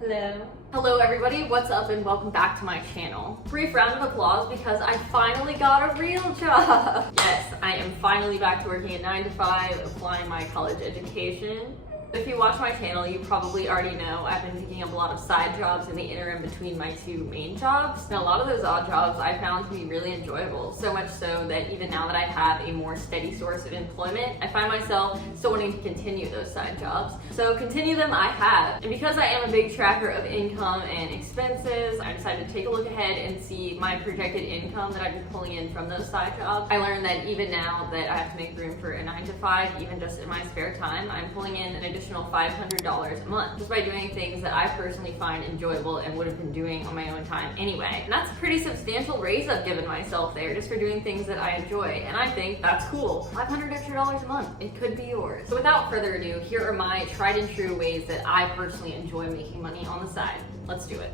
Hello. Hello everybody, what's up and welcome back to my channel. Brief round of applause because I finally got a real job. Yes, I am finally back to working at 9 to 5, applying my college education. If you watch my channel, you probably already know I've been picking up a lot of side jobs in the interim between my two main jobs. And a lot of those odd jobs I found to be really enjoyable, so much so that even now that I have a more steady source of employment, I find myself still wanting to continue those side jobs. So continue them I have. And because I am a big tracker of income and expenses, I decided to take a look ahead and see my projected income that I'd be pulling in from those side jobs. I learned that even now that I have to make room for a 9 to 5, even just in my spare time, I'm pulling in an additional $500 a month just by doing things that I personally find enjoyable and would have been doing on my own time anyway. And that's a pretty substantial raise I've given myself there just for doing things that I enjoy, and I think that's cool. $500 extra a month, it could be yours. So without further ado, here are my tried and true ways that I personally enjoy making money on the side. Let's do it.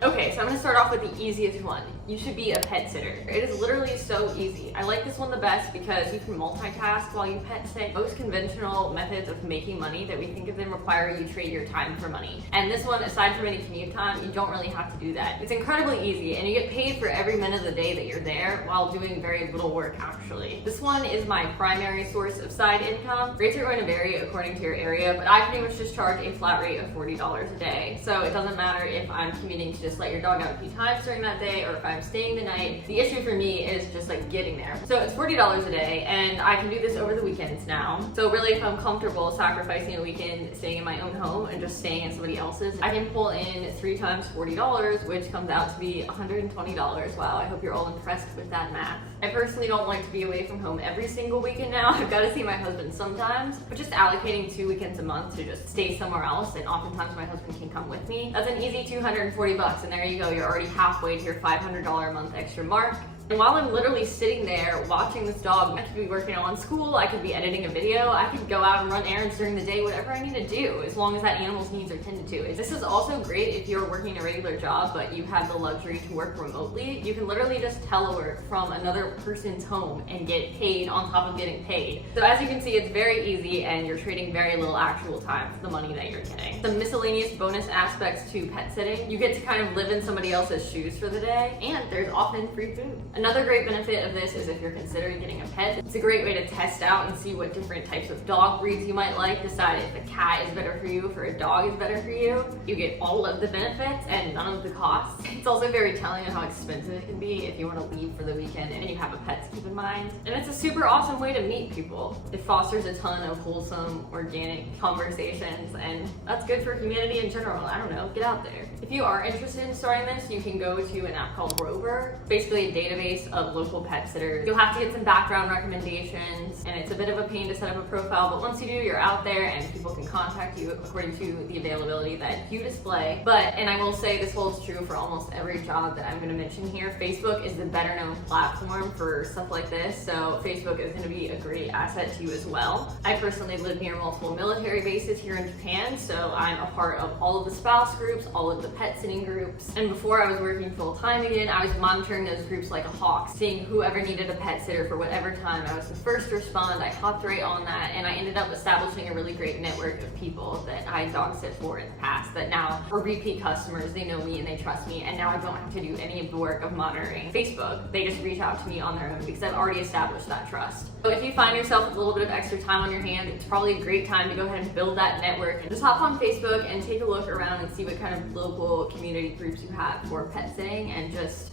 Okay, so I'm gonna start off with the easiest one. You should be a pet sitter. It is literally so easy. I like this one the best because you can multitask while you pet sit. Most conventional methods of making money that we think of them require you trade your time for money. And this one, aside from any commute time, you don't really have to do that. It's incredibly easy and you get paid for every minute of the day that you're there while doing very little work actually. This one is my primary source of side income. Rates are going to vary according to your area, but I pretty much just charge a flat rate of $40 a day. So it doesn't matter if I'm commuting to just let your dog out a few times during that day or if I'm staying the night. The issue for me is just like getting there. So it's $40 a day and I can do this over the weekends now. So really if I'm comfortable sacrificing a weekend staying in my own home and just staying in somebody else's, I can pull in 3 times $40, which comes out to be $120. Wow, I hope you're all impressed with that math. I personally don't like to be away from home every single weekend now. I've got to see my husband sometimes, but just allocating 2 weekends a month to just stay somewhere else, and oftentimes my husband can come with me. That's an easy $240, and there you go. You're already halfway to your $500 a month extra mark. And while I'm literally sitting there watching this dog, I could be working on school, I could be editing a video, I could go out and run errands during the day, whatever I need to do, as long as that animal's needs are tended to. This is also great if you're working a regular job, but you have the luxury to work remotely. You can literally just telework from another person's home and get paid on top of getting paid. So as you can see, it's very easy and you're trading very little actual time for the money that you're getting. Some miscellaneous bonus aspects to pet sitting. You get to kind of live in somebody else's shoes for the day, and there's often free food. Another great benefit of this is if you're considering getting a pet, it's a great way to test out and see what different types of dog breeds you might like, decide if a cat is better for you, if a dog is better for you. You get all of the benefits and none of the costs. It's also very telling of how expensive it can be if you want to leave for the weekend and you have a pet to keep in mind. And it's a super awesome way to meet people. It fosters a ton of wholesome, organic conversations, and that's good for humanity in general. I don't know, get out there. If you are interested in starting this, you can go to an app called Rover. It's basically a database of local pet sitters. You'll have to get some background recommendations, and it's a bit of a pain to set up a profile, but once you do, you're out there and people can contact you according to the availability that you display. And I will say this holds true for almost every job that I'm going to mention here. Facebook is the better known platform for stuff like this, so Facebook is going to be a great asset to you as well. I personally live near multiple military bases here in Japan, so I'm a part of all of the spouse groups, all of the pet sitting groups, and before I was working full time again, I was monitoring those groups like a hawk, seeing whoever needed a pet sitter for whatever time. I was the first to respond. I hopped right on that, and I ended up establishing a really great network of people that I dog sit for in the past that now are repeat customers. They know me and they trust me, and now I don't have to do any of the work of monitoring Facebook. They just reach out to me on their own because I've already established that trust. So if you find yourself with a little bit of extra time on your hand, it's probably a great time to go ahead and build that network and just hop on Facebook and take a look around and see what kind of local community groups you have for pet sitting, and just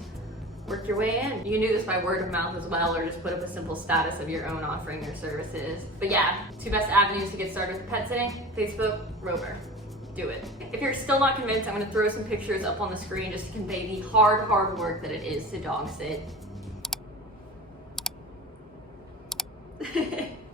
work your way in. You can do this by word of mouth as well, or just put up a simple status of your own offering your services. But yeah, 2 best avenues to get started with pet sitting: Facebook, Rover. Do it. If you're still not convinced, I'm going to throw some pictures up on the screen just to convey the hard work that it is to dog sit.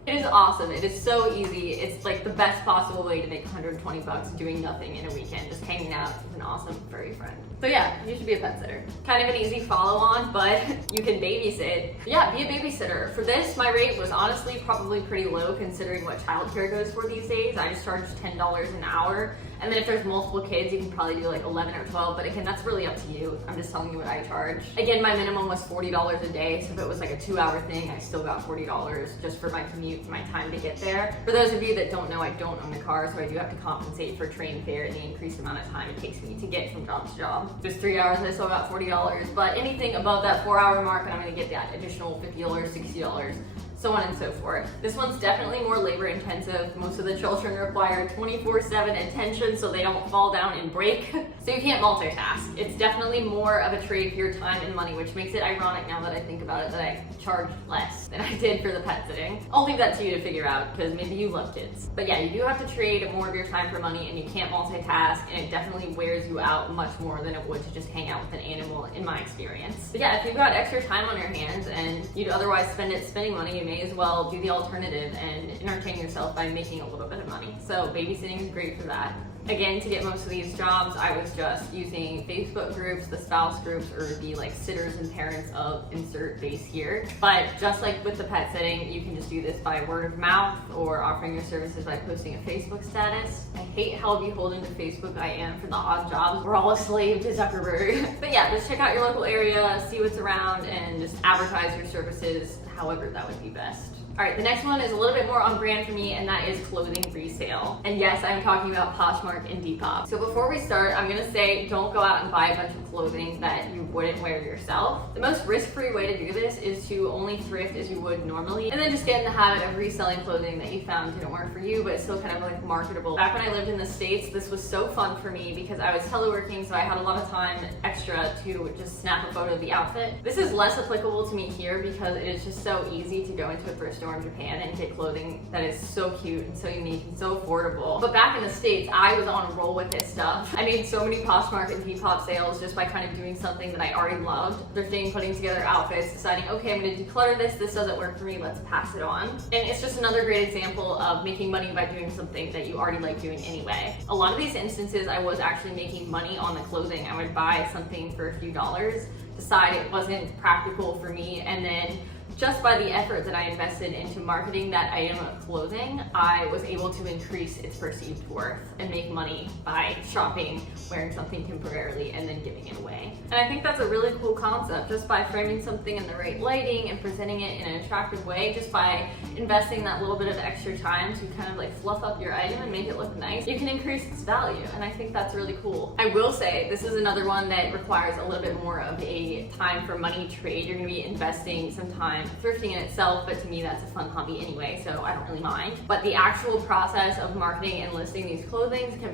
It is awesome. It is so easy. It's like the best possible way to make $120 doing nothing in a weekend, just hanging out with an awesome furry friend. So yeah, you should be a pet sitter. Kind of an easy follow on, but you can babysit. Yeah, be a babysitter. For this, my rate was honestly probably pretty low considering what childcare goes for these days. I just charged $10 an hour, And then if there's multiple kids, you can probably do like 11 or 12, but again, that's really up to you. I'm just telling you what I charge. Again, my minimum was $40 a day, so if it was like a 2-hour thing, I still got $40 just for my commute, my time to get there. For those of you that don't know, I don't own a car, so I do have to compensate for train fare and the increased amount of time it takes me to get from job to job. Just 3 hours, I still got $40, but anything above that 4-hour mark, and I'm gonna get that additional $50, $60, so on and so forth. This one's definitely more labor intensive. Most of the children require 24/7 attention so they don't fall down and break. So you can't multitask. It's definitely more of a trade for your time and money, which makes it ironic now that I think about it that I charged less than I did for the pet sitting. I'll leave that to you to figure out because maybe you love kids. But yeah, you do have to trade more of your time for money and you can't multitask, and it definitely wears you out much more than it would to just hang out with an animal in my experience. But yeah, if you've got extra time on your hands and you'd otherwise spend it spending money, you may as well do the alternative and entertain yourself by making a little bit of money. So babysitting is great for that. Again, to get most of these jobs, I was just using Facebook groups, the spouse groups, or the like sitters and parents of insert base here. But just like with the pet sitting, you can just do this by word of mouth or offering your services by posting a Facebook status. I hate how beholden to Facebook I am for the odd jobs. We're all a slave to Zuckerberg. But yeah, just check out your local area, see what's around, and just advertise your services however that would be best. All right, the next one is a little bit more on brand for me, and that is clothing resale. And yes, I'm talking about Poshmark and Depop. So before we start, I'm gonna say don't go out and buy a bunch of clothing that you wouldn't wear yourself. The most risk-free way to do this is to only thrift as you would normally, and then just get in the habit of reselling clothing that you found didn't work for you, but it's still kind of like marketable. Back when I lived in the States, this was so fun for me because I was teleworking, so I had a lot of time extra to just snap a photo of the outfit. This is less applicable to me here because it is just so easy to go into a thrift store in Japan and get clothing that is so cute and so unique and so affordable. But back in the States, I was on a roll with this stuff. I made so many Poshmark and Depop sales just by kind of doing something that I already loved. Thrifting, putting together outfits, deciding, okay, I'm gonna declutter this doesn't work for me, let's pass it on. And it's just another great example of making money by doing something that you already like doing anyway. A lot of these instances, I was actually making money on the clothing. I would buy something for a few dollars, decide it wasn't practical for me, and then just by the effort that I invested into marketing that item of clothing, I was able to increase its perceived worth and make money by shopping, wearing something temporarily, and then giving it away. And I think that's a really cool concept. Just by framing something in the right lighting and presenting it in an attractive way, just by investing that little bit of extra time to kind of like fluff up your item and make it look nice, you can increase its value. And I think that's really cool. I will say, this is another one that requires a little bit more of a time for money trade. You're gonna be investing some time thrifting in itself, but to me that's a fun hobby anyway, so I don't really mind. But the actual process of marketing and listing this clothing can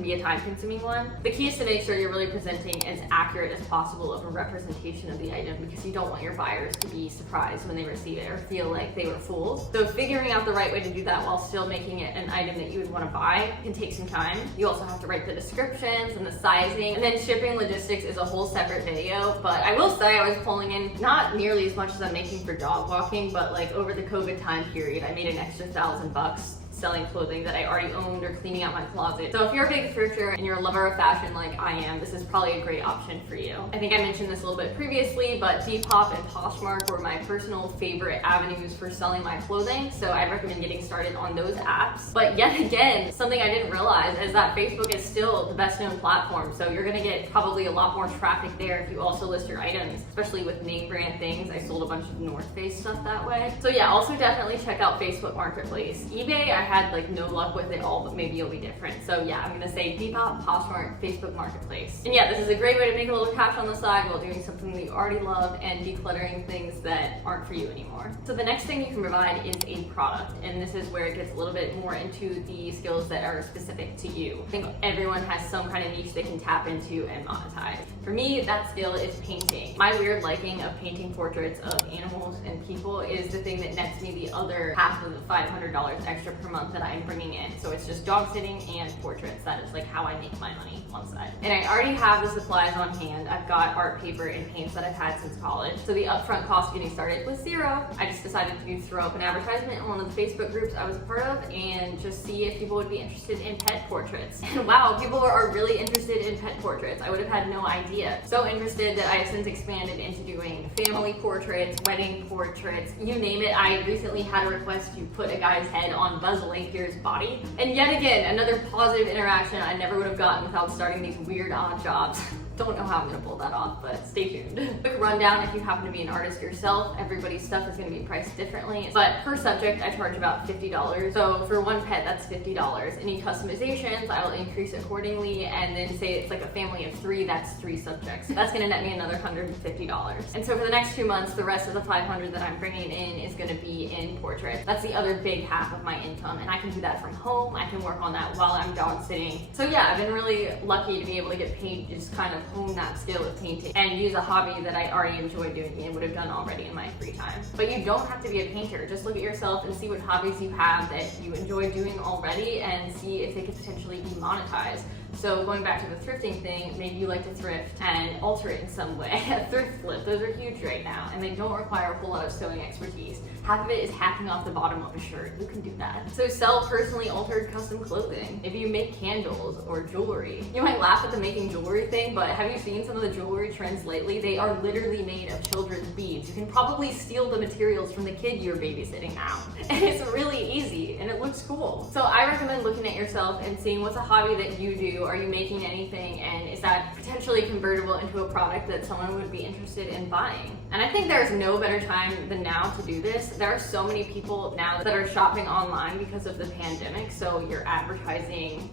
be a time-consuming one. The key is to make sure you're really presenting as accurate as possible of a representation of the item, because you don't want your buyers to be surprised when they receive it or feel like they were fooled. So figuring out the right way to do that while still making it an item that you would want to buy can take some time. You also have to write the descriptions and the sizing, and then shipping logistics is a whole separate video. But I will say I was pulling in not nearly as much as I'm making for dog walking, but like over the COVID time period, I made an extra $1,000 selling clothing that I already owned or cleaning out my closet. So if you're a big thrifter and you're a lover of fashion like I am, this is probably a great option for you. I think I mentioned this a little bit previously, but Depop and Poshmark were my personal favorite avenues for selling my clothing, so I recommend getting started on those apps. But yet again, something I didn't realize is that Facebook is still the best known platform, so you're gonna get probably a lot more traffic there if you also list your items, especially with name brand things. I sold a bunch of North Face stuff that way. So yeah, also definitely check out Facebook Marketplace. eBay, I had like no luck with it all, but maybe you'll be different. So yeah, I'm gonna say Depop, Poshmark, Facebook Marketplace. And yeah, this is a great way to make a little cash on the side while doing something that you already love and decluttering things that aren't for you anymore. So the next thing you can provide is a product, and this is where it gets a little bit more into the skills that are specific to you. I think everyone has some kind of niche they can tap into and monetize. For me, that skill is painting. My weird liking of painting portraits of animals and people is the thing that nets me the other half of the $500 extra per month that I'm bringing in. So it's just dog sitting and portraits. That is like how I make my money one side. And I already have the supplies on hand. I've got art paper and paints that I've had since college. So the upfront cost of getting started was $0. I just decided to throw up an advertisement in one of the Facebook groups I was a part of and just see if people would be interested in pet portraits. And wow, people are really interested in pet portraits. I would have had no idea. So interested that I have since expanded into doing family portraits, wedding portraits, you name it. I recently had a request to put a guy's head on Buzz like here's body. And yet again, another positive interaction I never would have gotten without starting these weird odd jobs. Don't know how I'm gonna pull that off, but stay tuned. Quick rundown, if you happen to be an artist yourself, everybody's stuff is gonna be priced differently. But per subject, I charge about $50. So for one pet, that's $50. Any customizations, I will increase accordingly. And then say it's like a family of 3, that's 3 subjects. That's gonna net me another $150. And so for the next 2 months, the rest of the $500 that I'm bringing in is gonna be in portraits. That's the other big half of my income. And I can do that from home. I can work on that while I'm dog sitting. So yeah, I've been really lucky to be able to get paid to just kind of hone that skill of painting and use a hobby that I already enjoy doing and would have done already in my free time. But you don't have to be a painter. Just look at yourself and see what hobbies you have that you enjoy doing already and see if they could potentially be monetized. So going back to the thrifting thing, maybe you like to thrift and alter it in some way. A thrift flip, those are huge right now, and they don't require a whole lot of sewing expertise. Half of it is hacking off the bottom of a shirt. You can do that. So sell personally altered custom clothing. Maybe you make candles or jewelry. You might laugh at the making jewelry thing, but have you seen some of the jewelry trends lately? They are literally made of children's beads. You can probably steal the materials from the kid you're babysitting now. And it's really easy, and it looks cool. So I recommend looking at yourself and seeing what's a hobby that you do. Are you making anything, and is that potentially convertible into a product that someone would be interested in buying? And I think there's no better time than now to do this. There are so many people now that are shopping online because of the pandemic, so your advertising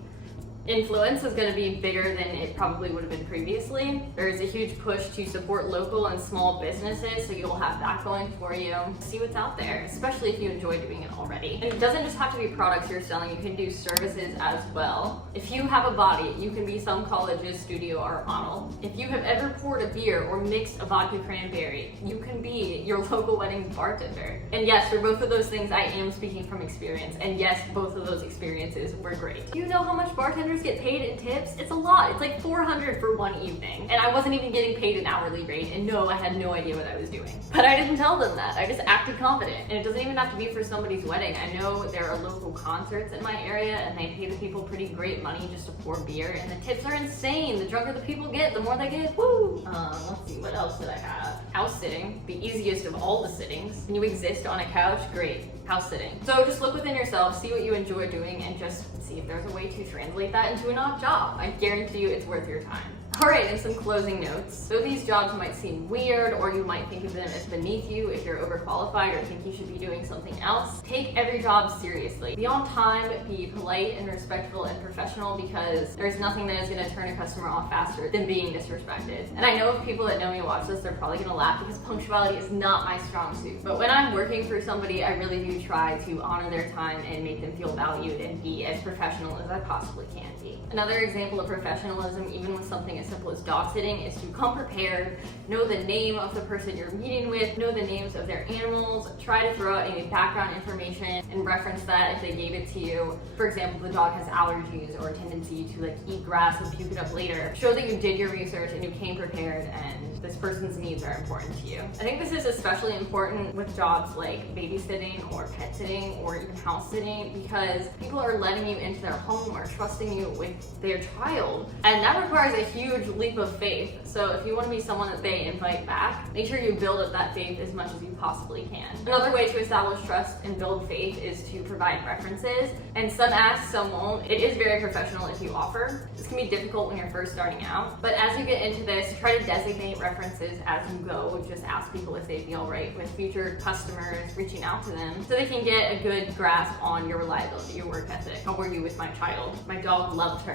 influence is going to be bigger than it probably would have been previously. There's a huge push to support local and small businesses, so you'll have that going for you. See what's out there, especially if you enjoy doing it already. And it doesn't just have to be products you're selling, you can do services as well. If you have a body, you can be some college's studio art model. If you have ever poured a beer or mixed a vodka cranberry, you can be your local wedding bartender. And yes, for both of those things, I am speaking from experience. And yes, both of those experiences were great. Do you know how much bartenders get paid in tips? It's a lot. It's like $400 for one evening. And I wasn't even getting paid an hourly rate, and no, I had no idea what I was doing. But I didn't tell them that. I just acted confident. And it doesn't even have to be for somebody's wedding. I know there are local concerts in my area, and they pay the people pretty great money just to pour beer, and the tips are insane. The drunker the people get, the more they get. Woo! Let's see, what else did I have? House sitting, the easiest of all the sittings. Can you exist on a couch? Great. House sitting. So just look within yourself, see what you enjoy doing, and just see if there's a way to translate that into an odd job. I guarantee you it's worth your time. Alright, and some closing notes. So these jobs might seem weird, or you might think of them as beneath you if you're overqualified or think you should be doing something else. Take every job seriously. Be on time, be polite and respectful and professional, because there's nothing that is going to turn a customer off faster than being disrespected. And I know if people that know me watch this, they're probably going to laugh because punctuality is not my strong suit. But when I'm working for somebody, I really do try to honor their time and make them feel valued and be as professional as I possibly can be. Another example of professionalism, even with something as simple as dog sitting, is to come prepared, know the name of the person you're meeting with, know the names of their animals, try to throw out any background information and reference that if they gave it to you. For example, the dog has allergies or a tendency to like eat grass and puke it up later. Show that you did your research and you came prepared, and this person's needs are important to you. I think this is especially important with jobs like babysitting or pet sitting or even house sitting, because people are letting you into their home or trusting you with their child, and that requires a huge leap of faith. So if you want to be someone that they invite back, make sure you build up that faith as much as you possibly can. Another way to establish trust and build faith is to provide references, and some ask, some won't. It is very professional if you offer. This can be difficult when you're first starting out, but as you get into this, try to designate references as you go. Just ask people if they'd be all right with future customers reaching out to them, so they can get a good grasp on your reliability, your work ethic. How were you with my child? My dog loved her.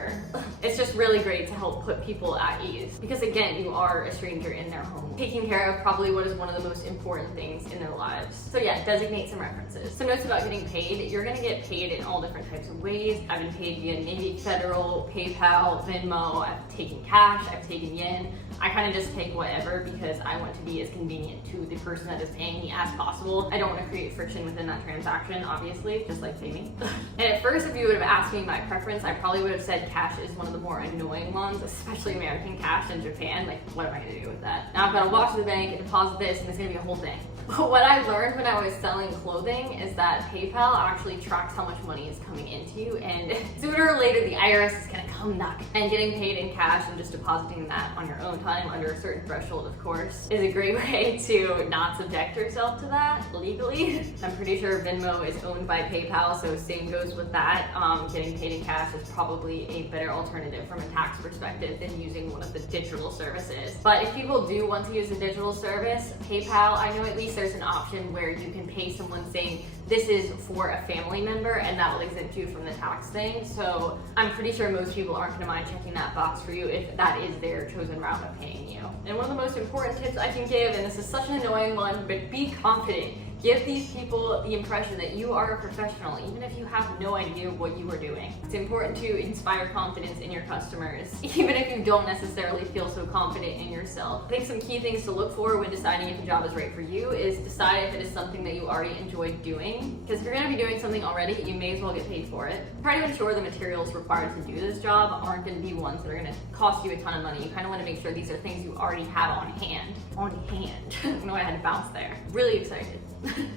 It's just really great to help put people at ease, because again, you are a stranger in their home, taking care of probably what is one of the most important things in their lives. So yeah, designate some references. Some notes about getting paid. You're gonna get paid in all different types of ways. I've been paid via Navy Federal, PayPal, Venmo, I've taken cash, I've taken yen. I kind of just take whatever because I want to be as convenient to the person that is paying me as possible. I don't want to create friction within that transaction, obviously, just like pay me. And at first, if you would have asked me my preference, I probably would have said cash is one of the more annoying ones, especially American cash in Japan. Like, what am I going to do with that? Now I've got to walk to the bank and deposit this, and it's going to be a whole thing. But what I learned when I was selling clothing is that PayPal actually tracks how much money is coming into you, and sooner or later the IRS is gonna come knock. And getting paid in cash and just depositing that on your own time under a certain threshold, of course, is a great way to not subject yourself to that legally. I'm pretty sure Venmo is owned by PayPal, so same goes with that. Getting paid in cash is probably a better alternative from a tax perspective than using one of the digital services. But if people do want to use a digital service, PayPal, I know at least there's an option where you can pay someone saying this is for a family member, and that will exempt you from the tax thing. So I'm pretty sure most people aren't gonna mind checking that box for you if that is their chosen route of paying you. And one of the most important tips I can give, and this is such an annoying one, but be confident. Give these people the impression that you are a professional, even if you have no idea what you are doing. It's important to inspire confidence in your customers, even if you don't necessarily feel so confident in yourself. I think some key things to look for when deciding if a job is right for you is decide if it is something that you already enjoy doing. Because if you're gonna be doing something already, you may as well get paid for it. Try to ensure the materials required to do this job aren't gonna be ones that are gonna cost you a ton of money. You kind of wanna make sure these are things you already have on hand. On hand. I know I had to bounce there. Really excited.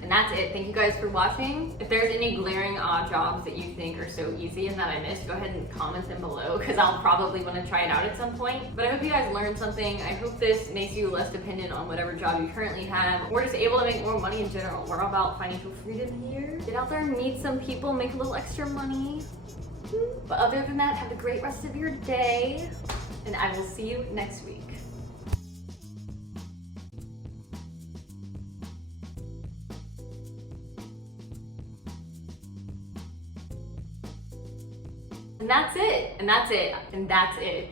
And that's it. Thank you guys for watching. If there's any glaring odd jobs that you think are so easy and that I missed, go ahead and comment them below, because I'll probably want to try it out at some point. But I hope you guys learned something. I hope this makes you less dependent on whatever job you currently have, or just able to make more money in general. We're all about financial freedom here. Get out there and meet some people, make a little extra money. But other than that, have a great rest of your day, and I will see you next week. And that's it. And that's it. And that's it.